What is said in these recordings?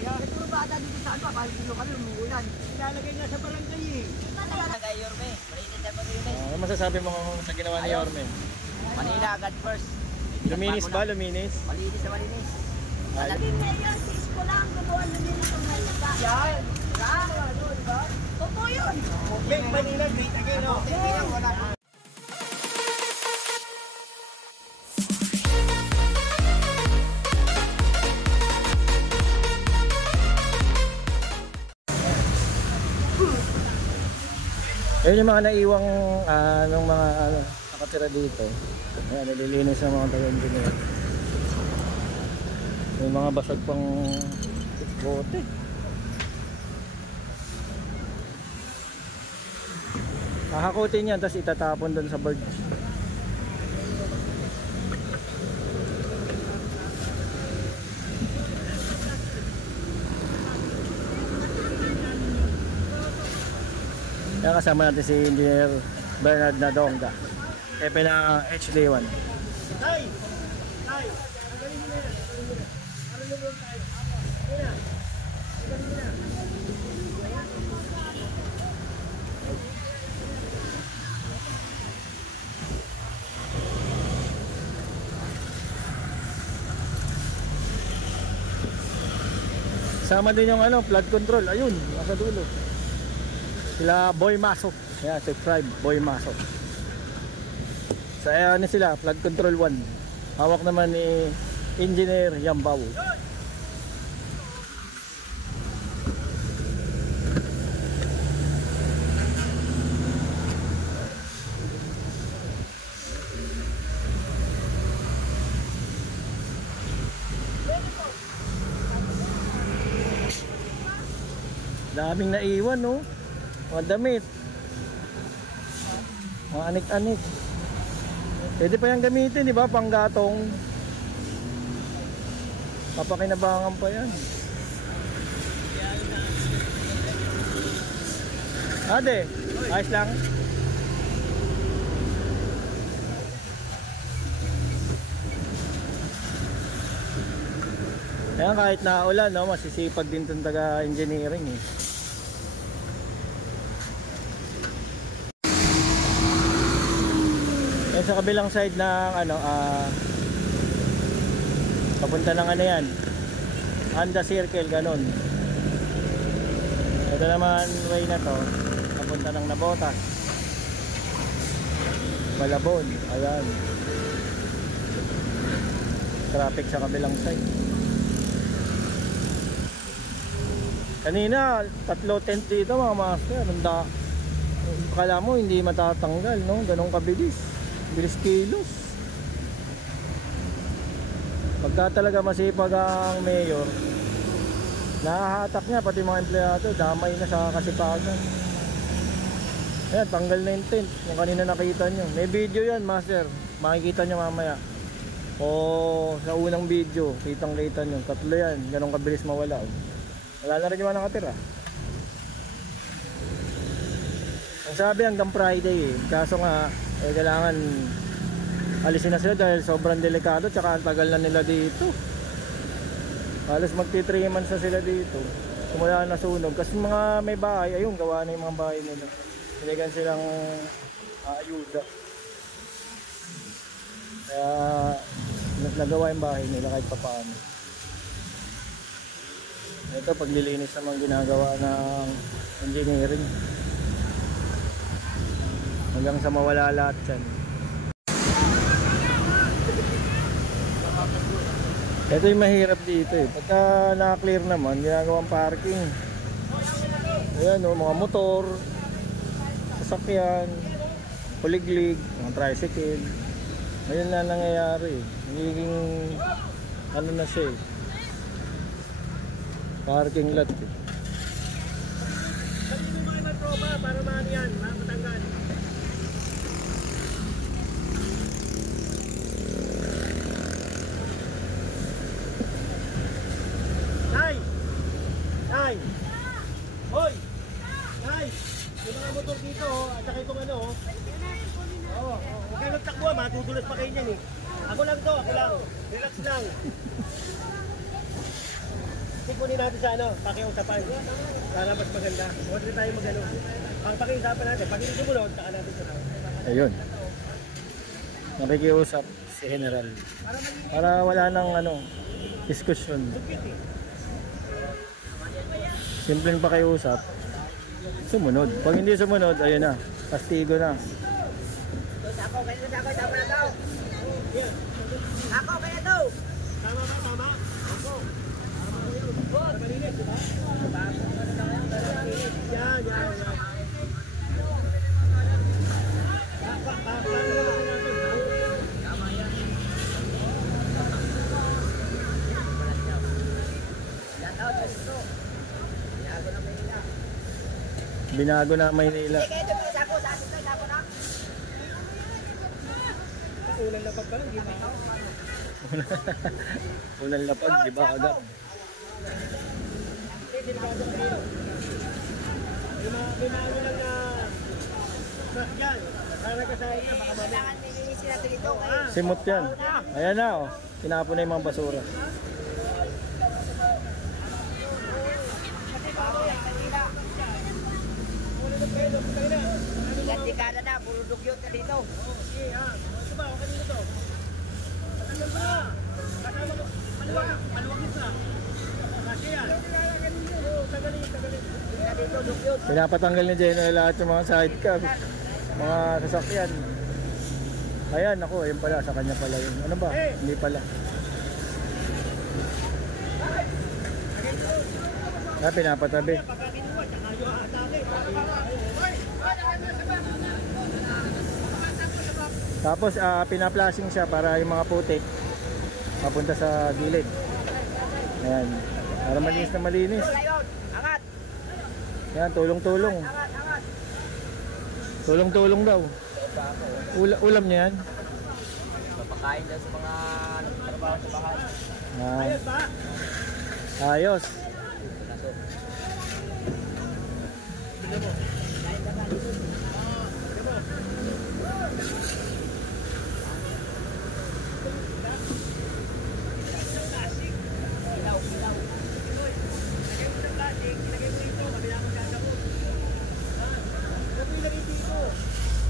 Puro bata dito sa ano, kahit dito kami umuulan. Ilalagay na sa barangay eh. Barangay Yorme, malinis na pag-iulit. Ano masasabi mo sa ginawa ni Yorme? Manila, God first. Luminis ba? Luminis? Malinis na malinis. Sabi mayor, si Isko lang gumawa na din itong Manila. Yan! Ano, di ba? Totoo yun. Make Manila great again, no? Wala. Ayun yung mga naiwang nung mga nakatira dito. Ayan, nililinis ng mga taga-engineer. May mga basag pang bote. Hahakutin yan, tapos itatapon doon sa birds. Yan, kasama natin si Engineer Bernard Nadonga, Epe na HD1. Tay! Tay! Magaling mo na yan. Ano mo doon tayo? Mira! Magaling mo na. Sama din yung flood control. Ayun, nasa dulo. Sila Boy Maso. Yan, subscribe Boy Maso. Sa ano sila, flood control 1. Hawak naman ni Engineer Yambaw. Daming naiwan, no? Mga damit, mga anik-anik. Pwede pa yan gamitin, di ba? Panggatong. Papakinabangan pa yan. Ate, ayos lang. Kaya kahit naulan, no, masisipag din itong taga-engineering eh. Yan sa kabilang side ng papunta ng yan, Anda Circle, ganun. Ito naman way na to, papunta ng Nabotas, Malabon. Ayan, traffic sa kabilang side. Kanina 3 tent dito mga master. Akala mo hindi matatanggal, no? Ganun kabilis, bilis kilos. Pagka talaga masipag ang mayor, nahahatak niya pati mga empleyado, damay na sa kasipagan. Ayan, tanggal na yung tent. Yung kanina nakita nyo, may video yan master, makikita nyo mamaya. O sa unang video, kitang kita nyo, 3 yan, ganun kabilis mawala. Wala na rin yung mga nakatira. Ang sabi hanggang Friday eh. Kaso nga kailangan alisin na sila dahil sobrang delikado, tsaka ang tagal na nila dito. Halos magti 3 months na sila dito. Simula na sunog. Kasi mga may bahay, ayun, gawa na yung mga bahay nila. Binigyan silang ayuda. Kaya nagawa yung bahay nila kahit papaano. Ito paglilinis naman ginagawa ng engineering hanggang sa mawala lahat yan. Ito yung mahirap dito eh. Pagka na-clear naman, ginagawang parking. Ayan o, mga motor, sasakyan, puliglig, mga tricycle. Ngayon na nangyayari. Nagiging ano na siya eh, parking lot eh. Sabi mo mga matropa para maano yan, matanggal. Nay! Nay! Hoy! Nay! Yung mga motor dito at saka itong ano oh. Huwag kayo magtakbo, matutulas pa kayo niyan eh. Ako lang to, ako lang. Relax lang. Hindi ko kunin natin sa ano, pakiusapan. Para mas maganda. Huwag na tayo magano. Ang pakiusapan natin, pag hindi sumunod, saka natin sa tao. Ayun. Nakikiusap si General. Para wala nang ano, diskusyon. Simpleng pakiusap. Sumunod. Pag hindi sumunod, ayun na. Kastigo na. Ako, kaya tama na daw. Ako, kaya daw. Tama ba? Tama? Ako. Para malinis, di ba? Yan. Binago na Maynila. Kaya ito, bilis ako. Sa akin tayo, ako na. Ulan lapag pa lang, di ba? Unang lapag, di ba agad? May maano lang na crack yan. Sana kasahin na, baka mamaya. Kailangan nilinisin natin ito. Simot yan. Ayan na oh. Tinapon na yung mga basura. Ilang dekada na, puro dugyot na dito. Okay, ha. Ito ba, okay dito to. Patagal ba? Kasama ko. Maluwag ito na. Kasi yan. Oo, tagalin. Na dito, dugyot. Pinapatanggal ni General lahat yung mga sidecar. Mga sasakyan. Ayan ako, ayun pala. Sa kanya pala yun. Ano ba? Hindi pala. Pinapatabi. Pagkakinuwa, tsaka yung atake. Tapos pinaplasing siya para yung mga putik mapunta sa gilid. Ayan. Para malinis na malinis. Ngayon, angat. Ayan, tulong-tulong. Angat. Tulong-tulong daw. Ulam niya yan. Papakain daw sa mga trabaho sa bahay. Ayos ba? Ayos.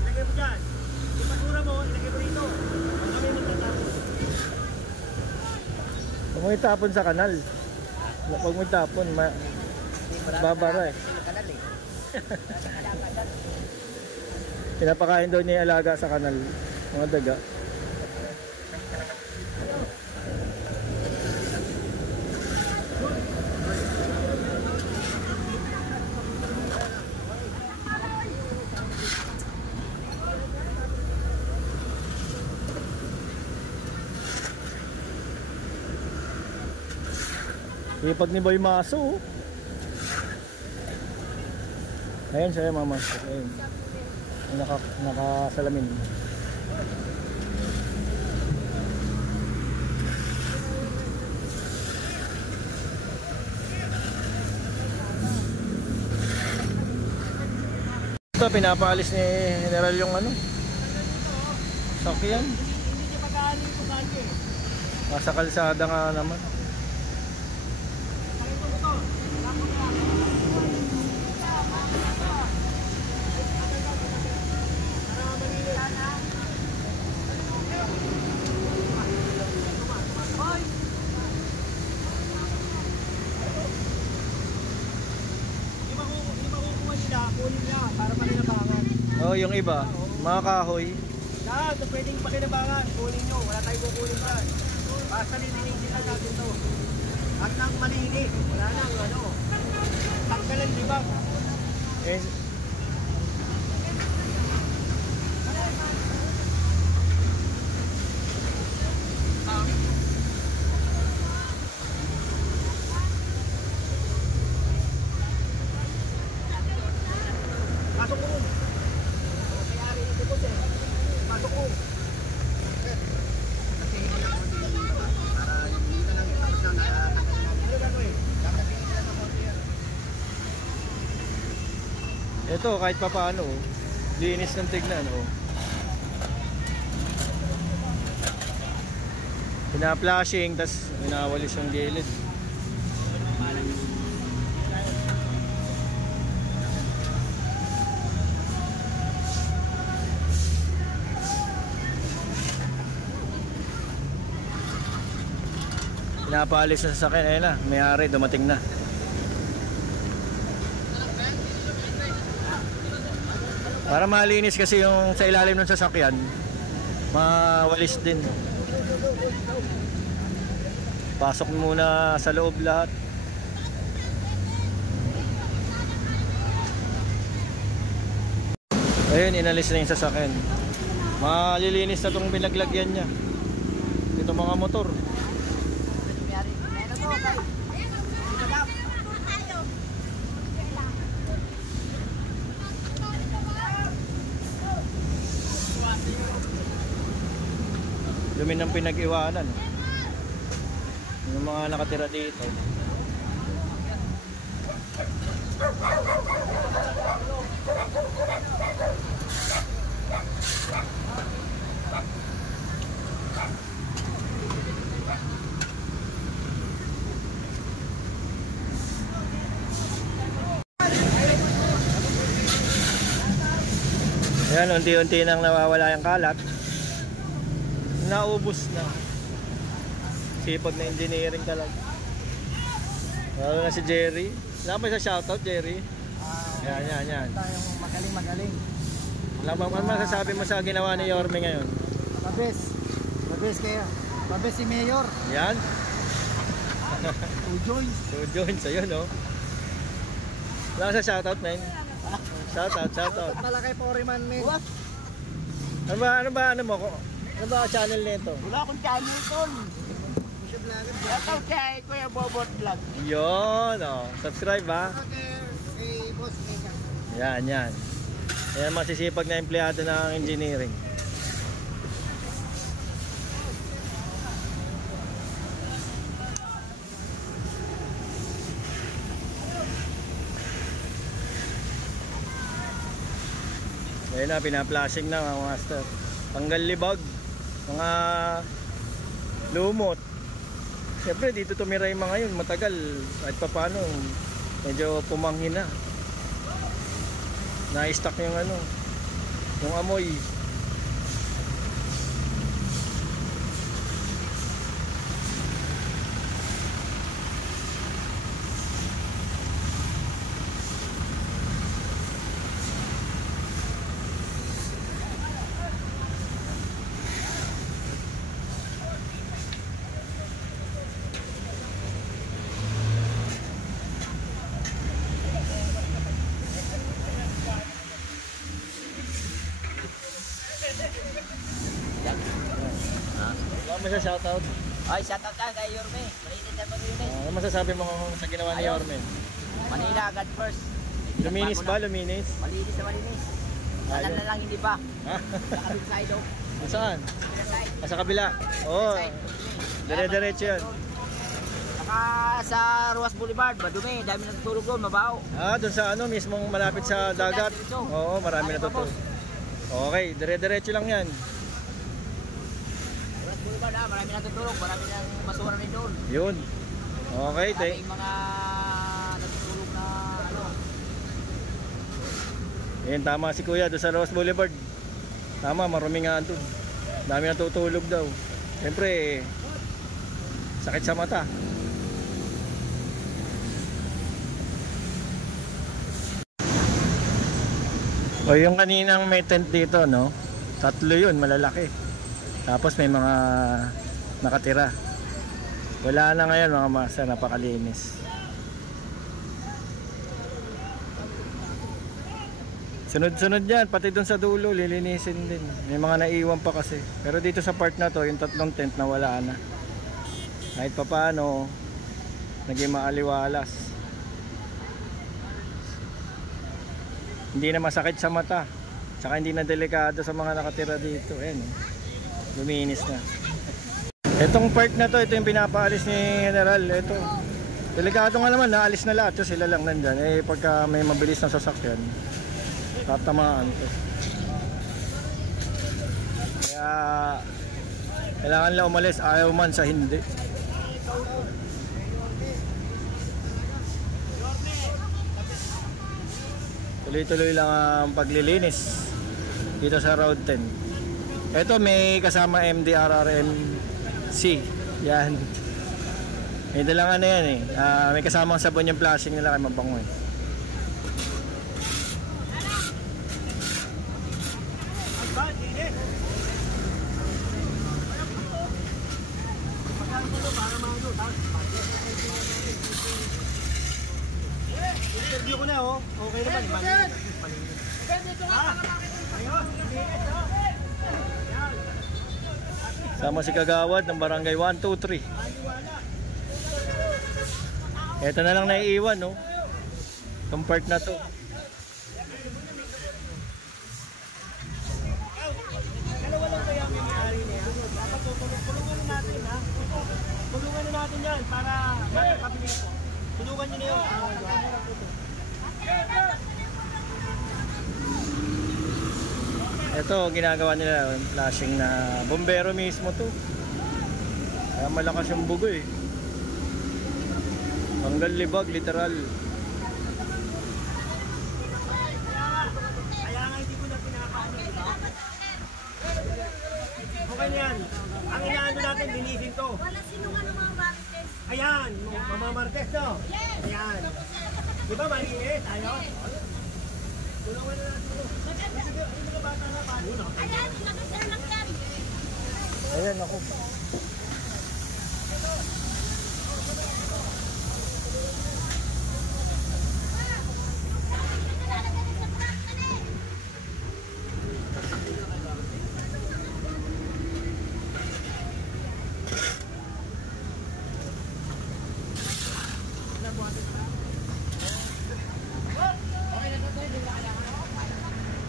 Ilagay mo dyan. Yung basura mo, ilagay mo dito. Kami magtatapos. Huwag mo itapon sa kanal. Huwag mo itapon. Babara eh. Kanal eh. Pinapakain daw niya yung alaga sa kanal. Mga daga. Ipag ni Boy Maso. Ayan siya mama. Ayan. Nakasalamin. Ito pinapaalis ni General yung ano. Sakyan. Hindi niya pag-aanin ko sa akin. Nasa kalsada nga naman. Kunin niya para pakinabangan. Oh, yung iba, mga kahoy. Lahat na pwedeng pakinabangan, kunin nyo. Wala tayong kukunin dyan. Basta lilinisin lang natin to. At nang malinis, wala nang ano. Tanggalan, di ba? Eh, Pasok ko rin. Kaya ito po siya. Pasok ko. ito kahit pa paano, linis ng tignan, oh. Pina-flashing, tas inawalis yung gilid. Pinapaalis na sa sasakyan. Ayun na, may-ari, dumating na. Para malinis kasi yung sa ilalim ng sasakyan, mawalis din. Pasok muna sa loob lahat. Ayun, inalis na yung sasakyan. Malilinis na itong pinaglagyan niya. Ito mga motor. Dumi ng pinag-iwanan. Yung mga nakatira dito. Yan, unti-unti nang nawawala yung kalat. Naubos na. Sipag na engineering talaga. Lalo na si Jerry. Wala ba sa shoutout, Jerry? Yan. Tayong magaling. Ano masasabi mo sa ginawa ni Yorme ngayon? Mabes kaya. Mabes si Mayor. Yan. Ujoy. Join sa'yo, no? Wala sa shoutout, men. Shoutout. Malaki Foreman, men. What? Ano ba channel nito? Wala akong channel tol. Shoutout kay Kuya Bobot Vlog. Yun, oh. Subscribe, ha? Kay Boss Mega. Yan. Yan, masisipag na empleyado ng engineering. Ayun na, pina-flashing na mga master. Tanggal libag, mga lumot. Siyempre dito tumira yung mga yun, matagal. Kahit pa paano, medyo pumanghin na. Na-stuck yung yung amoy. Ano mo sa shoutout? Ay, shoutout ka kay Yorme. Malinis na malinis. Ano masasabi mo sa ginawa ni Yorme? Manila agad first. Luminis ba? Luminis? Malinis na malinis. Alam na lang hindi pa. Nakabit sa idol. Saan? Sa kabila? Oo. Dire-diretso yan. Saka sa Ruas Boulevard, madumi. Dami natutulog doon, mabaho. Doon sa mismong malapit sa dagat. Oo, marami natutulog. Okay, dire-diretso lang yan. Ruas Boulevard marami natutulog. Marami nang basura rin doon. Yun. Okay, May mga natutulog na Yan, tama si Kuya doon sa Ross Boulevard. Tama, marami nga doon. Dami natutulog daw. Siyempre, sakit sa mata. O yung kaninang may tent dito, no? 3 yun, malalaki. Tapos may mga nakatira. Wala na ngayon mga masa, napakalinis. Sunod-sunod yan, pati dun sa dulo, lilinisin din. May mga naiwan pa kasi. Pero dito sa part na to, yung 3 tent na wala na. Kahit pa paano, naging maaliwalas. Hindi na masakit sa mata. Tsaka hindi na delikado sa mga nakatira dito. Ayan, luminis na. Itong part na to, ito yung pinapaalis ni General. Ito, delikado nga naman, naalis na lahat. So sila lang nandyan. Eh, pagka may mabilis na sasakyan, tatamaan to. Kaya kailangan lang umalis, ayaw man sa hindi. Tuloy-tuloy lang ang paglilinis dito sa Road 10. Ito may kasama MDRRMC. Yan. Ito lang ano yan eh. May kasamang sabon yung flashing nila kay mabango eh. Ay ba, dinis. Pagkaan mo no, para maano. Interview ko na oh. Okay naman. Ayun, dinis oh. Yan. Sama si Kagawad ng barangay 123. Ito na lang naiiwan no. Itong part na to. Dalawa lang kaya may may-ari niya. Dapat tulungan natin ha. Tulungan natin yan para makakabilis ko. Tulungan nyo na yun. Ito ginagawa nila flashing na bombero mismo to. Kaya malakas yung bugo eh. Tanggal libag literal. Kaya nga hindi ko na pinakaano. Okay na yan. Ang inaano natin, linisin to. Wala sinungan ng mga marites. Ayan, Mama Martes no? Ayan. Di ba maliit? Ayos. Tulungan na natin ito. Sige, yung mga bata na paano no? Ayan, nakasal lang yan. Ayan ako.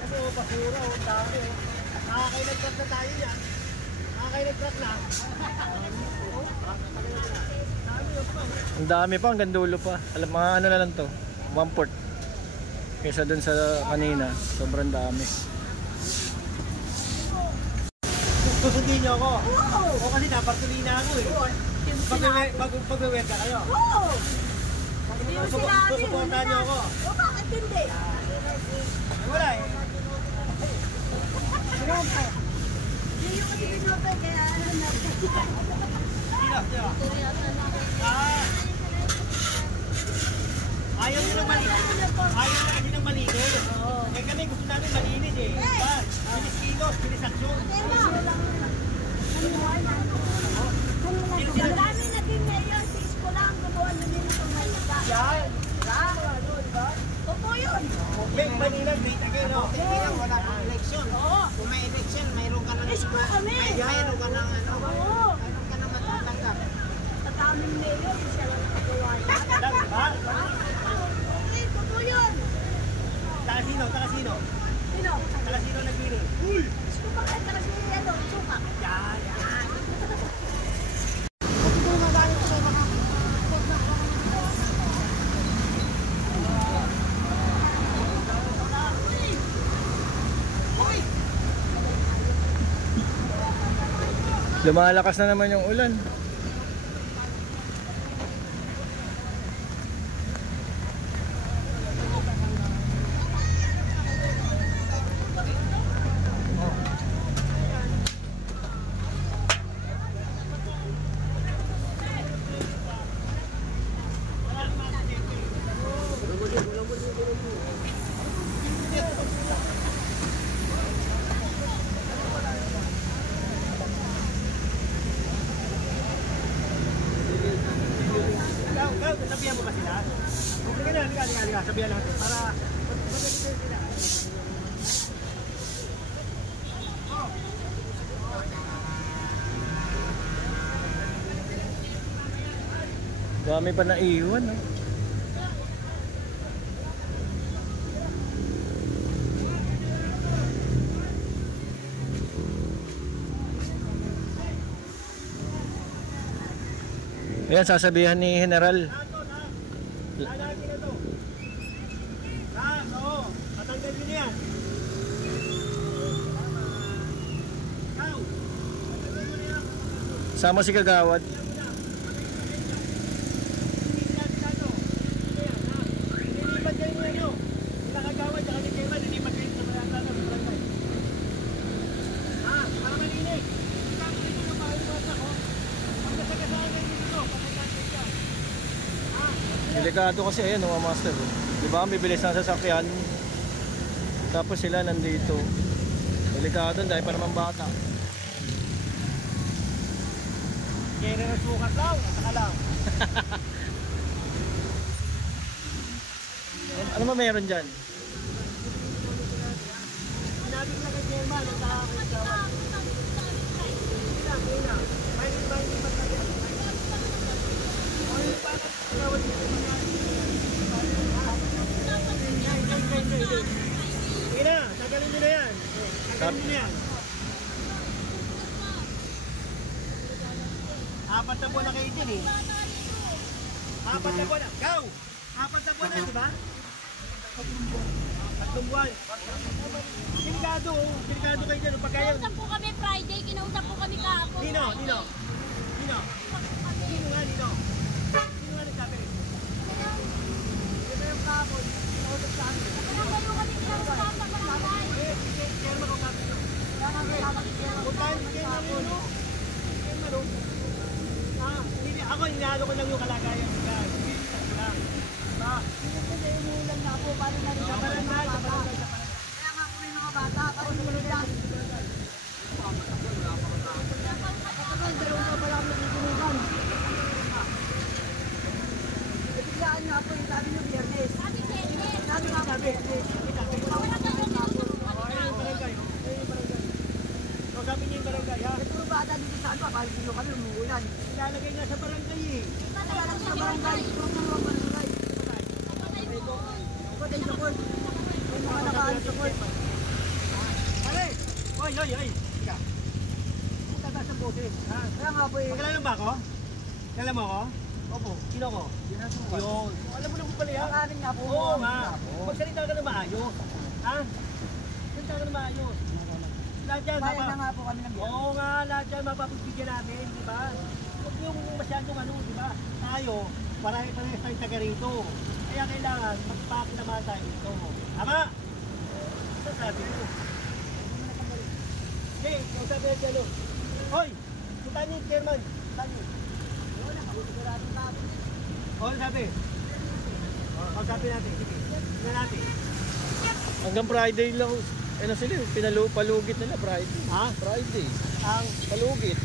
Kasi basura, dami oh. Nakakailag-truck na tayo yan. Nakakailag-truck na. Dami oh pa. Ang dami pa hanggang dulo pa. Alam mga ano na lang to. 1/4. Kaysa dun sa kanina. Sobrang dami. Susundin niyo ako. Oo! O kasi napatuloy na ako eh. Pag-wear ka kayo. Oo! Hindi mo sinabi. Susuportahan niyo ako. O bakit hindi? Wala eh. Hindi yung kasi binutay kaya ano na. Sino? Ayaw nyo ng malinis. Ayaw na kasi ng malinis. Eh kami gusto namin malinis eh. Diba? Bilis kilos, bilis aksyon. Marami na din ngayon. Si Isko lang gumawa na nila ng malita. Yan. Totoo yun. Make Manila great again, no? Wala pang eleksyon. Kung may eleksyon, mayroon ka ng Isko kami. mayroon ka ng ano. Oo. Mayroon ka ng matatanggap. Sa daming mayor, siya lang nakagawa yan. Ha? Okay, totoo yun. Taka sino? Sino? Taka sino nag-win? Isko pa kahit na kasi ano, suka. Yan. Lumalakas na naman yung ulan. Sabihan mo ba sila? Sige na, halika. Sabihan natin para mag-register sila. Dami pa naiwan no? Ayan, sasabihan ni General. Lalaki na to. Oo. Patanggal nyo na yan. Sama si Kagawad. Lilipat kayo nyo nyo. Nakagawan, tsaka ni Kemal, lilipat kayo sa barangay. Para malinis. Ikaw, ito na pahay mo ako. Pag nasagasaan kayo dito, patanggal kayo dyan. Delikado kasi ayan mga master. Di ba? May bilis ng sasakyan. Tapos sila nandito. Delikado dahil pa naman bata. Kaya rin ang sukat lang, at saka lang. Ano ba meron dyan? Sinabi ko na kay Chairman, ang kakakuntawan. Hindi na. Binding material. Ano pa na tawag dito mga Sige na, tagalin nyo na yan. Tagalin nyo na yan. 4 na buwan na kayo din eh. 4 na buwan na. Go! 4 na buwan na, di ba? 3 buwan. Delikado oh. Delikado kayo dyan. Pag kayo. Kinausap po kami Friday, kinausap po kami kahapon. Nino. Nino nga nagsabi? Ito yung kahapon. Kinausap sa amin. Kinabayo kami kinausap sa barangay. Chairman ko sabi nyo. Kung tayo chairman yun, no? Chairman, no? Ako, inihalo ko lang yung kalagayan. Inuulan na po, paano na rin sa barangay? Kaya nga po may mga bata, parang sumunod lang. Dalawang pa pala kami nagtutulungan. Biglaan nga po yung sabi nyo biyernes. Sabi Biyernes. Sabi nga po biyernes. Wala ka doon kinausap po kami Ayun yung kahapon. barangay. Ayun yung barangay. So, sabi niya yung barangay, ha? Puro bata dito sa ano, kahit sino kami umuulan. Ilalagay nga sa barangay, eh. Wala lang sa barangay, puro na mga barangay. Patay sa court. May mga nakaan sa court. Pare! Oy! Ika. Tataas ang boses, ha? Kaya nga po eh. Magkala ba ako? Kala mo ako? Opo. Sino ko? Yun. Alam mo na po pala yan. Pangalan nga po. Oo nga. Magsalita ka na maayos. Ha? Magsalita ka na maayos. Lahat yan, Bayan na nga po kami ng biyernes. Oo nga, lahat yan mapapagbigyan namin, di ba? Huwag yung masyadong ano, di ba? Tayo, parehas tayong taga rito. Kaya kailangan magpapinaman tayo dito. Tama? Ito sabi ko. Hey, kung sabi niya dyan, hoy, punta niyo yung chairman. Punta niyo. Oo, sabi. Oo, sabi natin. Sige, tingnan natin. Hanggang Friday lang. Ano sila, palugit nila Friday. Ha? Friday. Ang Palugit.